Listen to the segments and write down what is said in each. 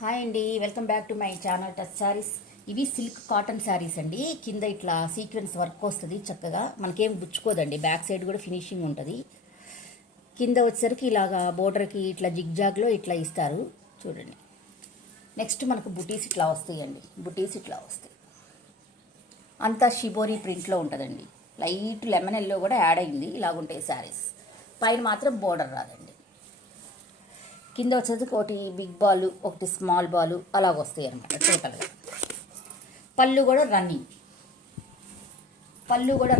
Hi అండి, welcome back to my channel touch saris. ఇవి silk cotton saris అండి. కింద ఇట్లా సీక్వెన్స్ వర్క్ వస్తుంది చక్కగా, మనకేం గుచ్చుకోదండి. బ్యాక్ సైడ్ కూడా ఫినిషింగ్ ఉంటుంది. కింద వచ్చేసరికి ఇలాగా బోర్డర్కి ఇట్లా జిగ్జాగ్లో ఇట్లా ఇస్తారు చూడండి. నెక్స్ట్ మనకు బుటీస్ ఇట్లా వస్తాయండి. బుటీస్ ఇట్లా వస్తాయి, అంతా షిబోరీ ప్రింట్లో ఉంటుందండి. లైట్ లెమన్ ఎల్లో కూడా యాడ్ అయింది. ఇలాగుంటాయి శారీస్. పైన మాత్రం బోర్డర్ రాదండి. కింద వచ్చేసి ఒకటి బిగ్ బాల్, ఒకటి స్మాల్ బాల్ అలాగ వస్తాయి అన్నమాట టోటల్గా. పళ్ళు కూడా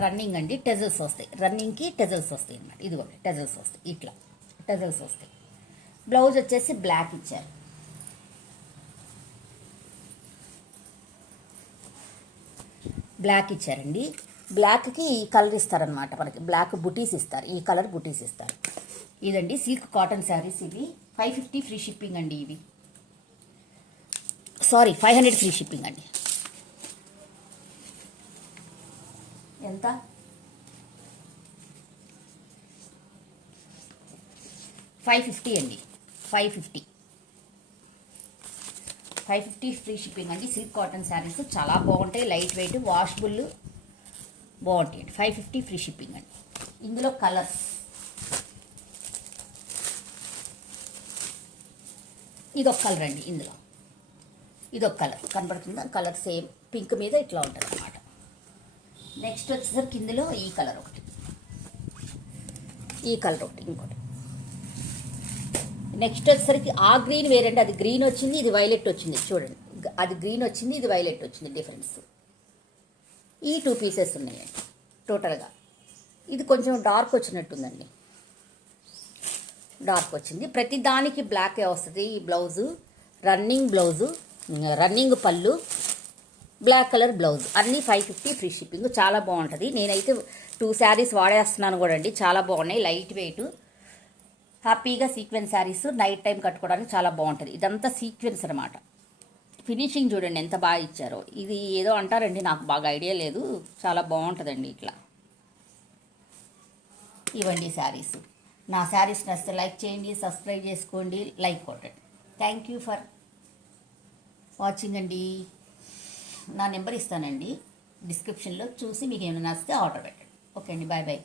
రన్నింగ్ అండి. టెజల్స్ వస్తాయి, రన్నింగ్కి టెజల్స్ వస్తాయి అన్నమాట. ఇది కూడా టెజల్స్ వస్తాయి, ఇట్లా టెజల్స్ వస్తాయి. బ్లౌజ్ వచ్చేసి బ్లాక్ ఇచ్చారు. బ్లాక్ ఇచ్చారండి. బ్లాక్కి ఈ కలర్ ఇస్తారనమాట. మనకి బ్లాక్ బుటీస్ ఇస్తారు, ఈ కలర్ బుటీస్ ఇస్తారు. ఇదండి సిల్క్ కాటన్ శారీస్. ఇవి 550 ఫ్రీ షిప్పింగ్ అండి. ఇవి 500 ఫ్రీ షిప్పింగ్ అండి. ఎంత? 550 అండి. 550 ఫ్రీ షిప్పింగ్ అండి. సిల్క్ కాటన్ శారీస్ చాలా బాగుంటాయి, లైట్ వెయిట్, వాషబుల్, బాగుంటాయి అండి. 550 ఫ్రీ షిప్పింగ్ అండి. ఇందులో కలర్స్, ఇదొక కలర్ అండి. ఇందులో ఇదొక కలర్ కనబడుతుందా? కలర్ సేమ్ పింక్ మీద ఇట్లా ఉంటుంది అన్నమాట. నెక్స్ట్ వచ్చేసరికి ఇందులో ఈ కలర్ ఒకటి, ఈ కలర్ ఒకటి, ఇంకోటి. నెక్స్ట్ వచ్చేసరికి ఆ గ్రీన్ వేరండి. అది గ్రీన్ వచ్చింది, ఇది వైలెట్ వచ్చింది చూడండి. అది గ్రీన్ వచ్చింది, ఇది వైలెట్ వచ్చింది. డిఫరెన్స్ ఈ 2 పీసెస్ ఉన్నాయండి టోటల్గా. ఇది కొంచెం డార్క్ వచ్చినట్టుందండి, డార్క్ వచ్చింది. ప్రతి దానికి బ్లాకే వస్తుంది. ఈ బ్లౌజు రన్నింగ్ పళ్ళు, బ్లాక్ కలర్ బ్లౌజ్, అన్నీ 550 ఫ్రీ షిప్పింగ్. చాలా బాగుంటుంది. నేనైతే 2 శారీస్ వాడేస్తున్నాను కూడా అండి. చాలా బాగున్నాయి, లైట్ వెయిట్, హ్యాపీగా సీక్వెన్స్ శారీస్ నైట్ టైం కట్టుకోవడానికి చాలా బాగుంటుంది. ఇదంతా సీక్వెన్స్ అనమాట. ఫినిషింగ్ చూడండి ఎంత బాగా ఇచ్చారో. ఇది ఏదో అంటారండి, నాకు బాగా ఐడియా లేదు. చాలా బాగుంటుందండి ఇట్లా. ఇవ్వండి శారీస్. నా శారీస్ నచ్చితే లైక్ చేయండి, సబ్స్క్రైబ్ చేసుకోండి, లైక్ కొట్టండి. థ్యాంక్ యూ ఫర్ వాచింగ్ అండి. నా నెంబర్ ఇస్తానండి డిస్క్రిప్షన్లో, చూసి మీకు ఏమైనా నచ్చితే ఆర్డర్ పెట్టండి. ఓకే అండి, బాయ్ బాయ్.